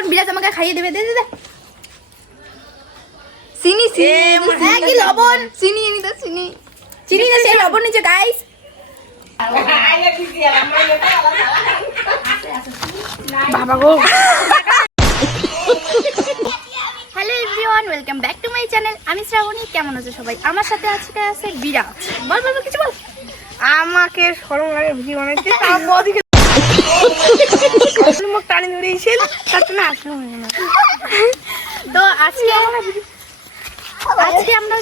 এখন বিরাজ আমাকে খাইয়ে দেবে। দে দে দে চিনি চিনি কি লবণ চিনি এনে দাও চিনি চিনি না সেই লবণ নিচে গাইস। বাবা গো hello everyone welcome back to my channel. আমি শ্রাবণী। কেমন আছো সবাই? আমার সাথে আজকে আছে বিরাজ। বল বল কিছু বল। আমাকে শরম লাগে ভিডিও বানাইতে তাও বদিকে মুখ টানি ধরেছিল তাতে না আসলো না। তো আজকে আমরা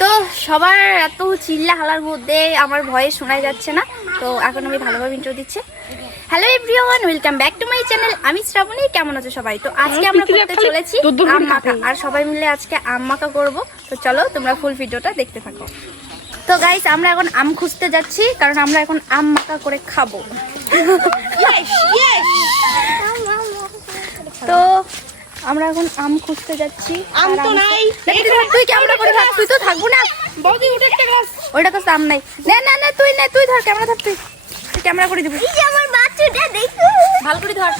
তো সবার এত চিল্লা হালার মধ্যে আমার ভয়েস শোনাই যাচ্ছে না, তো এখন আমি ভালোভাবে ইন্ট্রো দিচ্ছি। Hello everyone welcome back to my channel. আমি শ্রাবণী। কেমন আছো সবাই? তো আজকে আমরা করতে চলেছি আম মাখা, আর সবাই মিলে আজকে আম মাখা করবো। তো চলো তোমরা ফুল ভিডিওটা দেখতে থাকো। তো গাইস আমরা এখন আম খুঁজতে যাচ্ছি, কারণ আমরা এখন আম মাখা করে খাবো। তো আমরা এখন আম খুঁজতে যাচ্ছি। আম তো নাই। তুই ক্যামেরা করে থাক, তুই তো থাকবো না। বৌদি উঠে একটা গাছ ওইটা তো আম নাই। না না না তুই না, তুই ধর ক্যামেরা ধর, তুই ক্যামেরা করে দিবি। এই যে আমার বাচ্চাটা দেখো, ভালো করে ধর।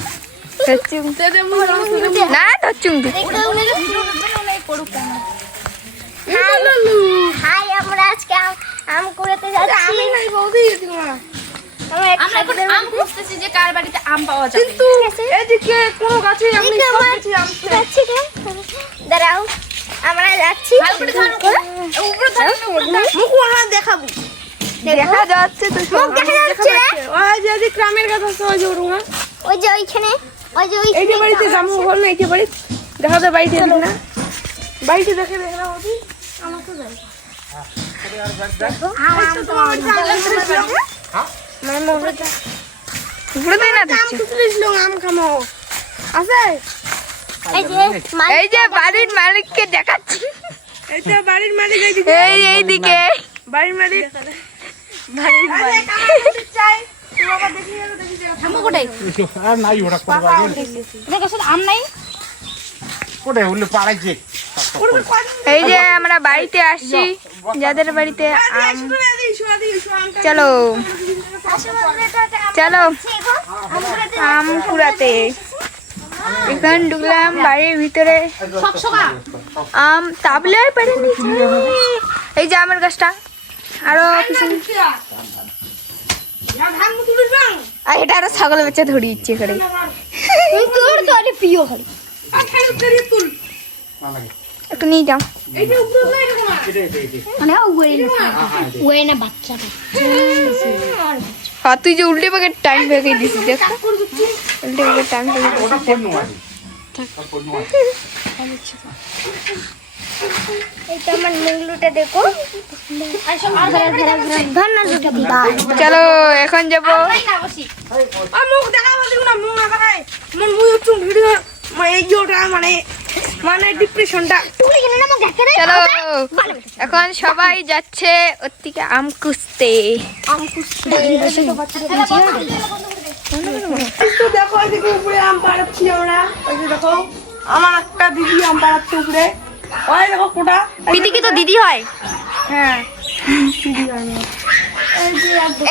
না ধর চুমকি। হাই আমরা আজকে আম কুড়াতে যাচ্ছি। আমি নাই বৌদি আমরা এখন আম খুঁজতেছি যে কার বাড়িতে আম পাওয়া যাবে। কিন্তু এদিকে কোনো গাছে আমি সব গাছে আম যাচ্ছি কে দাঁড়াও, আমরা যাচ্ছি। ভালো করে ধর, উপরে ধর, মুখ ওনা দেখাবো। দেখা যাচ্ছে তো সব দেখা যাচ্ছে ওই যে এদিকে গ্রামের গাছ আছে ওই যে ওরুঙা ওই যে ওইখানে এই যে বাড়িতে জামু ঘর না, এই যে বাড়ি দেখা যায় বাড়িতে না বাড়িতে দেখে দেখলা বৌদি আমার তো যাই উপরে দেয় না আম দিচ্ছি। কুতলিছিল আম খামো আছে এই যে বাড়ির মালিককে দেখাচ্ছি। এই তো বাড়ির মালিক এইদিকে এইদিকে বাড়ির মালিক বাড়ির মালিক চাই বাবা দেখি আর দেখি থামো কোটাই আর নাই ওটা করবা তোমার কাছে আম নাই? কোটে হলে পাড়াইছে এই যে আমরা বাড়িতে আসছি, যাদের বাড়িতে আম। চলো চলো আম কুড়াতে। এখন ঢুকলাম বাড়ির ভিতরে। আম তাবলে পারেনি। এই যে আমের গাছটা, আরো পিছনে। আর এটা আরো ছাগলের বাচ্চা ধরে ইচ্ছে করে। তোর তো আরে প্রিয় হয়। একটু নিয়ে যাও। মানে ওই না বাচ্চাটা। হ্যাঁ তুই যে উল্টে পাকে টাইম পেকে দিছিস, দেখ উল্টে পাকে টাইম পেকে এইটা আমার মুগলুটা দেখো। চলো এখন যাবো। মুখ দেখাবো দিব না, মুখ না দেখাই মন মুই উঠু ভিডিও মানে ইয়োটা মানে মানে ডিপ্রেশনটা চলো এখন সবাই যাচ্ছে ওর থেকে আম খুঁজতে। তো দেখো এদিকে উপরে আম পাড়াচ্ছি আমরা। ওই যে দেখো আমার একটা দিদি আম পাড়াচ্ছে উপরে। ওই দেখো কোটা পিতি কি তো দিদি হয়? হ্যাঁ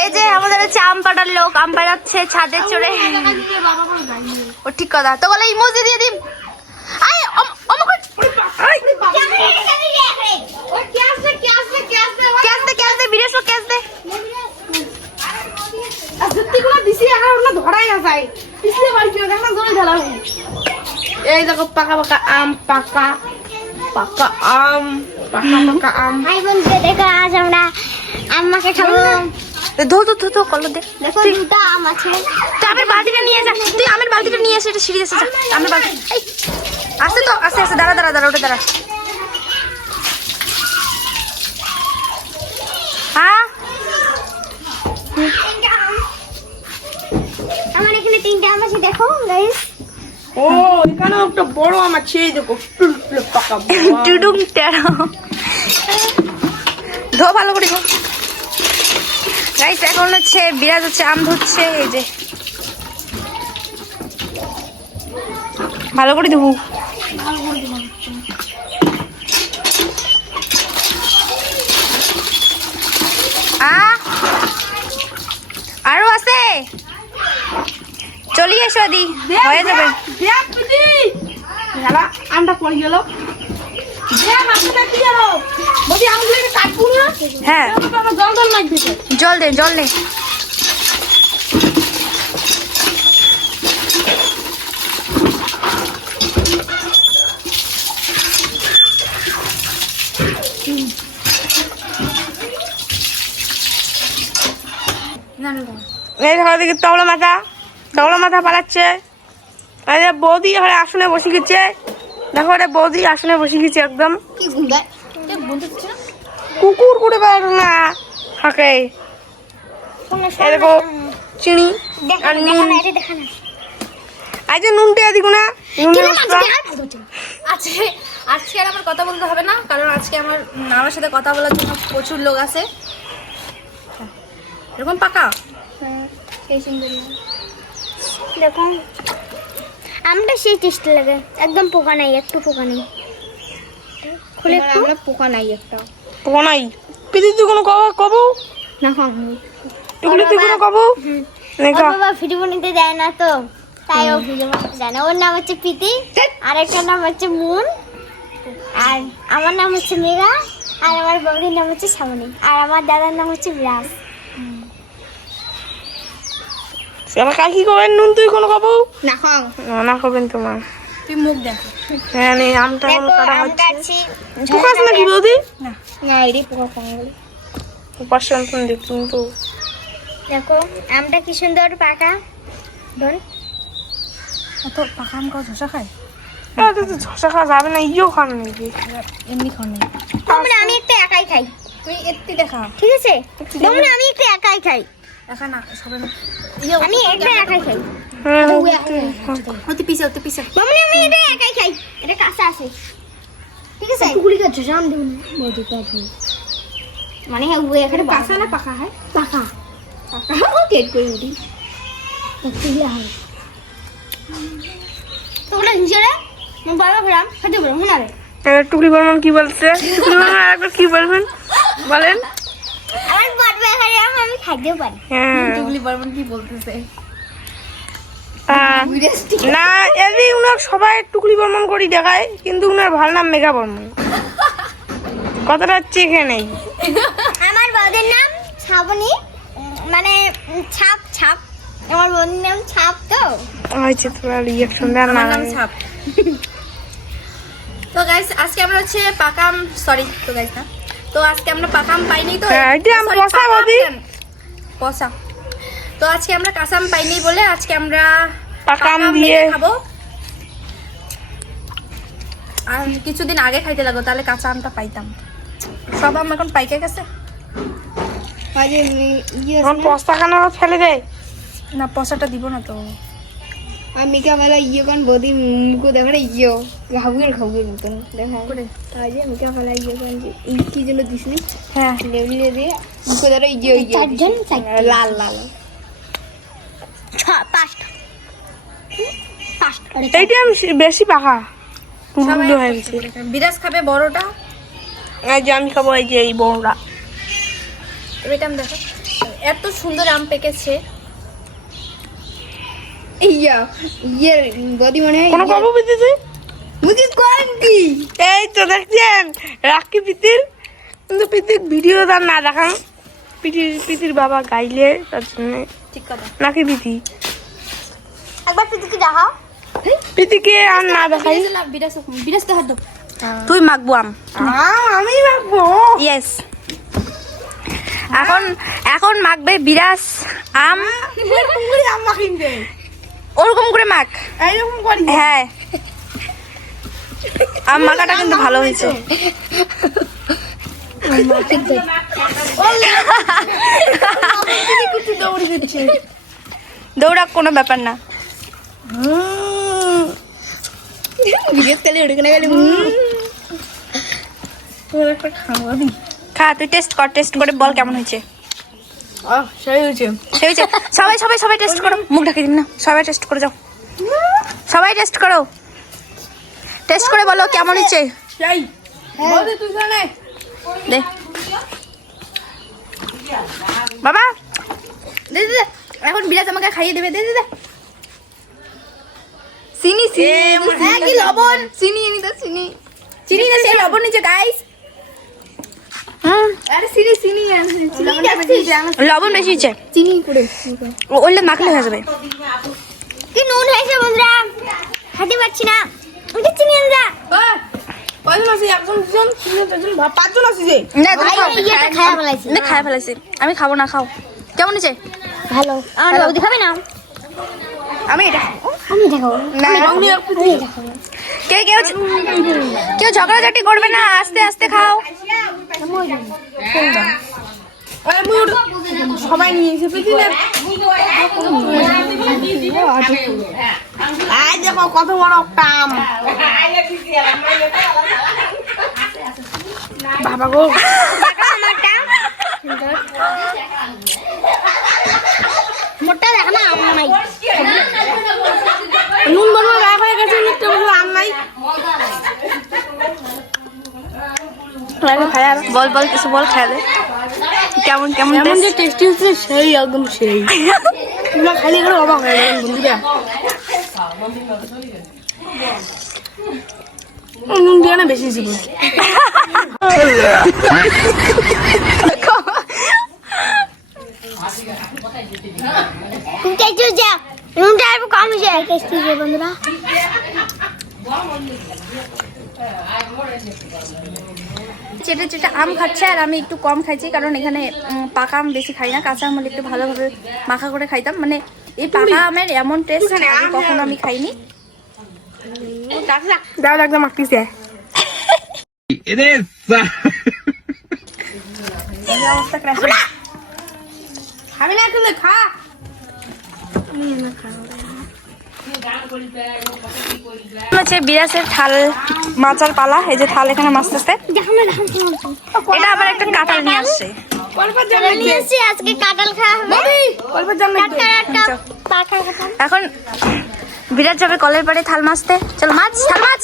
এই যে আমাদের হচ্ছে আম পাড়ার লোক আম পাড়াচ্ছে ছাদে চড়ে। ও ঠিক কথা তো বলে ইমোজি দিয়ে দিম। এই দেখো পাকা পাকা আম পাকা পাকা আম পাকা পাকা আম। হাই বন্ধুরা দেখো আজ আমরা আম মাখা খাবো। ধো কল দে। দেখো দুটো আম আছে। তুই আমের বালতিটা নিয়ে যা, তুই আমের বালতিটা নিয়ে এসে এটা সিঁড়ি এসে যা। আমের বালতি আসতে তো আসতে আসতে দাঁড়া ওটা দাঁড়া। হ্যাঁ আমার এখানে তিনটা আম আছে দেখো গাইস। ও এখানে একটা বড় আম আছে এই দেখো পাকা টুডুম টেরা। ধো ভালো করে ধো। গাইস এখন হচ্ছে বিরাজ হচ্ছে আম ধরছে। এই যে ভালো করে দেবো। চলি এসো দি, হয়ে যাবে। দেখ পিটি গেলা আমটা পড়ে গেল। দেখ মাথাটা কি গেল বদি আমগুলোকে কাটবো না। হ্যাঁ বাবা জল লাগবে। জল দে, জল দে। এই দেখো দিকে তবলা মাথা পালাচ্ছে। এই যে বৌদি এখানে আসনে বসে গেছে। দেখো রে বৌদি আসনে বসে গেছে একদম। কি গুন্দায় কে গুনতে দিচ্ছে না? কুকুর করে বেড়ানো না থাকে। এই দেখো চিনি আর নুন। এই যে নুনটা দিক না, নুন মশলা। আজকে আজকে আর আমার কথা বলতে হবে না, কারণ আজকে আমার সাথে কথা বলার জন্য প্রচুর লোক আছে। এরকম পাকা দেখুন আমটা সেই টেস্ট লাগে, একদম পোকা নাই, একটু পোকা নেই। খুলে একটু আমরা পোকা নাই একটা। নাই পিদি তুই কোনো কবু না খাও। টুকলি তুই কোনো কবু ওর বাবা ভিডিও বানাতে দেয় না তো, তাই ও ভিডিও বানাতে জানে। ওর নাম হচ্ছে প্রীতি, আর একটা নাম হচ্ছে মুন, আর আমার নাম হচ্ছে মেঘা, আর আমার বৌদির নাম হচ্ছে শ্রাবণী, আর আমার দাদার নাম হচ্ছে বিরাজ। সেটা কাকি করবেন নুন তুই কোনো কবু না খাও, না করবেন তোমার। তুই মুখ দেখ। হ্যাঁ নে আমটা এখন দেখো কাটা আম হচ্ছে। কাটছি। পোকা আছে নাকি বৌদি? না না, এরই পোকা কমে গেল। পাশে অন্তন দেখ কিন্তু দেখো আমটা কি সুন্দর পাকা। ধর এত পাকা আম খাওয়া ধোসা খায়? তো ঝসা খাওয়া যাবে না, ইও খান নাকি? এমনি খাও নেই। তোমরা আমি একটু একাই খাই, তুই একটু দেখা ঠিক আছে? তোমরা আমি একটু একাই খাই, দেখা না সবাই আমি এটা একাই খাই। অতি পিছে মামনি আমি এটা একাই খাই, এটা কাঁচা আছে, ঠিক আছে? টুকুলি কাছে জান দেব না বডি কাছে, মানে হ্যাঁ ওই এখানে কাঁচা না পাকা হয়? পাকা পাকা টেট করে উঠি। টুকুলি হয় তোমরা নিজেরা বাবা গ্রাম খেতে বলো মনে রে। টুকলি বর্মন কি বলছে? টুকলি বর্মন আরেকবার কি বলবেন বলেন? আমার বড় বেখারে আমি খাইতেও পারি। হ্যাঁ টুকলি বর্মন কি বলতেছে? না এদি উনার সবাই টুকলি বর্মন করি দেখায়, কিন্তু উনার ভাল নাম মেঘা বর্মন। কথাটা হচ্ছে এখানে। আমার বড়দের নাম শ্রাবণী, মানে ছাপ ছাপ। আমার বড়দের নাম ছাপ তো। হয়েছে তোমার রিয়াকশন দেওয়ার না। আমার নাম ছাপ। তো গাইস আজকে আমরা হচ্ছে পাকাম, সরি তো গাইস না, তো আজকে আমরা পাকাম পাইনি তো। হ্যাঁ, এটা আম Sorry, পচা পাকা আম বৌদি। কেন? পচা। তো আজকে আমরা কাঁচাম পাইনি বলে আজকে আমরা পাকা আম পাকা দিয়ে মেখে খাবো। আর কিছুদিন আগে খাইতে লাগো, তাহলে কাঁচা আমটা পাইতাম। সব আম এখন পাইকে গেছে। এখন পস্তা কেন ফেলে দেয়? না পচাটা দিব না তো। আর মিকা বেলা ইয়ে কারণ বদি মুখো দেখা ইয়ে ঘাগুয়ের মতন দেখা করে। আজ মিকা বেলা ইয়ে কারণ কি জন্য দিসনি হ্যাঁ লেবলি দিয়ে মুখো দেখা ইয়ে ইয়ে চারজন চারজন। লাল লাল পাঁচটা এইটা আমি বেশি পাকা সবাই টুকরো হয়ে গেছে। বিরাজ খাবে বড়টা, এই যে আমি খাবো এই যে এই বড়টা। এটা আম দেখো এত সুন্দর আম পেকেছে। ইয়া ইয়ে বদি মনে হয় কোনো কবু পিতিছে? মুদি কোন কি এই তো দেখছেন রাখি পিতির, কিন্তু পিতির ভিডিও তার না দেখান। পিতির বাবা গাইলে তার জন্য ঠিক কথা। নাকি পিতি একবার পিতিকে দেখাও। পিতিকে আর না দেখাই। বিরাজ তো হাত দাও। তুই মাখবো আম। আমি রাখবো। ইয়েস, এখন মাখবে বিরাজ আম। আম্মা কিনবে ওরকম করে মাখ। এইরকম করি। হ্যাঁ আম মাখাটা কিন্তু ভালো হয়েছে। দৌড়া কোনো ব্যাপার না। ভিডিও তাহলে ওড়ে কেন গেল খা, তুই টেস্ট করে বল কেমন হয়েছে। সেই হয়েছে সে হয়েছে। সবাই টেস্ট করো, মুখ ঢাকিয়ে দিন না, সবাই টেস্ট করে যাও, সবাই টেস্ট করো, টেস্ট করে বলো কেমন হয়েছে। সেই বৌদি তুই জানে দে বাবা, দে দে দে, এখন বিরাজ আমাকে খাইয়ে দেবে, দে দে দে। চিনি হ্যাঁ কি লবণ চিনি এনে তো চিনি চিনি না সেই লবণ নিচে গাইস। আরে চিনি চিনি লবণ বেশি হচ্ছে, চিনি করে ওইলে মাখলে হয়ে যাবে। কি নুন হয়েছে বন্ধুরা, খেতে পারছি না। ওটা চিনি আন যা। কয়জন আছে? একজন দুজন তিনজন চারজন পাঁচজন আছে যে। না তুমি খাও। ইয়েটা খায়া ফেলাইছি। না খাই ফেলেছি, আমি খাবো না, খাও। কেমন হয়েছে? ভালো। আর বৌদি খাবে না? আমি এটা আমি এটা খাবো। না, আমি এটা খাবো। কেউ ঝগড়াঝাটি করবে না, আস্তে আস্তে খাও। সবাই নিয়েছে পৃথিবীর। আয় দেখো কত বড় একটা আম। বাবা গো, মোটা দেখ না আম নাই। নুন বলবো গায়ে হয়ে গেছে, মিথ্যে বলবো আম নাই। বল বল কিছু বল, খেলে কেমন কেমন এমন যে taste? টেস্টি হচ্ছে সেই একদম সেই। তোমরা খালি করে অবাক হয়ে যাবেন বন্ধুরা। নুন দিয়ে না বেশি ছিল। টেস্টি হচ্ছে, নুনটা একটু কম হয়েছে। টেস্টি হচ্ছে বন্ধুরা। চেটে চেটে আম খাচ্ছে আর আমি একটু কম খাইছি, কারণ এখানে পাকা আম বেশি খাই না, কাঁচা আম হলে একটু ভালোভাবে মাখা করে খাইতাম। মানে এই পাকা আমের এমন টেস্ট কখনো আমি খাইনি। দাও একদম মাখতেছে। এই অবস্থা ক্র্যাশ। খাবি না এখন খা। হচ্ছে বিরাসের থাল মাচার পালা। এই যে থাল এখানে মাছতেছে। দেখো না দেখো না। এটা আবার একটা কাঁঠাল নিয়ে আসছে। কলপাত জাম নিয়ে এসেছি, আজকে কাঁঠাল খাওয়া হবে। কলপাত জাম টাটকা টাটকা পাকা কাঁঠাল। এখন বিরাট যাবে কলের পাড়ে থাল মাছতে। চলো মাছ, থাল মাছ।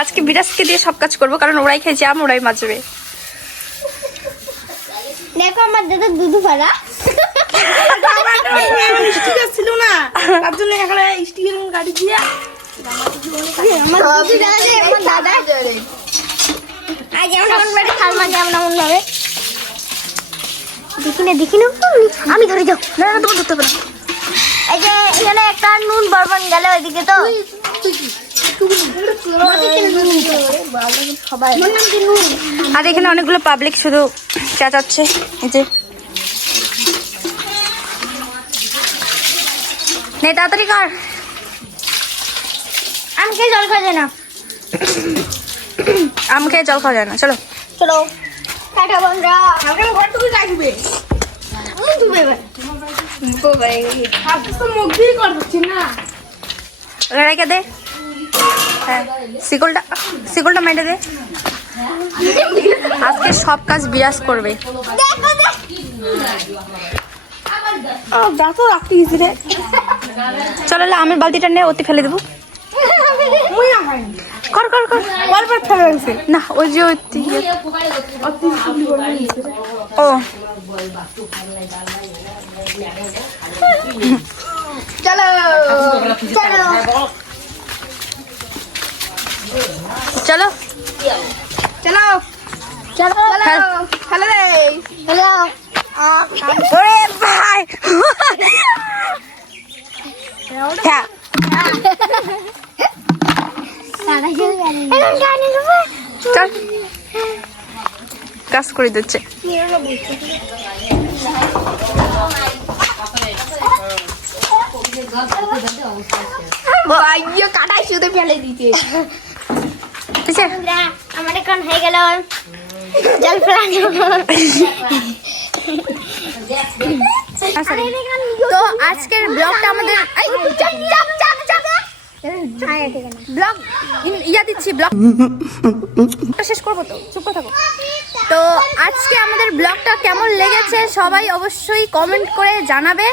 আজকে বিরাজকে দিয়ে সব কাজ করবো, কারণ ওরাই খেয়েছে আম, ওরাই মাছবে। দেখো আমার দাদা দুধু পাড়া। স্টিকার ছিল না, তার জন্য এখানে স্টিকার গাড়ি দিয়ে আমার দুধু দাদা যে আমার দাদা। আজ যেমন এমন বাড়ি খাল মাঝে এমন এমন ভাবে। দেখি না আমি ধরে যাও। না না, তোমার ধরতে হবে না। এই যে এখানে একটা নুন বরবন গেল ওইদিকে তো। সবাই আর এখানে অনেকগুলো পাবলিক শুধু চেঁচাচ্ছে। এই যে নে তাড়াতাড়ি কর। আমি খেয়ে জল খাওয়া যায় না। আম খেয়ে জল খাওয়া যায় না। চলো চলো টাটা বন্ধুরা। ঘরটুকু রাখবে। আমি ডুবে এবার। তো মুখ দিয়ে করছি না। রেখে দে। হ্যাঁ, শিকলটা মেটে দে। আজকে সব কাজ বিরাজ করবে। যা তো রাখতে গেছি রে। চলো আমের বালতিটা নে, ওতে ফেলে দেবো। মুই না খাইনি। কর কর কর। কলপাত ফেলে গেছে। না ওই যে ওই ও চলো চলো চলো চলো চলো হ্যালো রে হ্যালো। ওরে ভাই। হ্যাঁ চল, কাজ করে দিচ্ছে। ভাইয়া কাটাই শুধু ফেলে দিতে বুঝছে? আমার এখন হয়ে গেল জল ফেলানো। তো আজকের ব্লগটা আমাদের ব্লগ ইয়া দিচ্ছি, ব্লগ শেষ করবো তো, চুপ করে থাকো। তো আজকে আমাদের ব্লগটা কেমন লেগেছে সবাই অবশ্যই কমেন্ট করে জানাবে।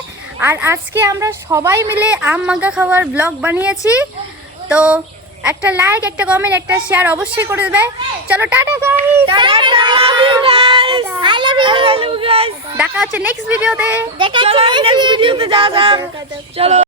আর আজকে আমরা সবাই মিলে আম মাখা খাওয়ার ব্লগ বানিয়েছি। তো একটা লাইক, একটা কমেন্ট, একটা শেয়ার অবশ্যই করে দেবে। চলো tata guys. I love you guys. দেখা হচ্ছে নেক্সট ভিডিওতে। দেখা চলো নেক্সট ভিডিওতে যাওয়া যাক। চলো।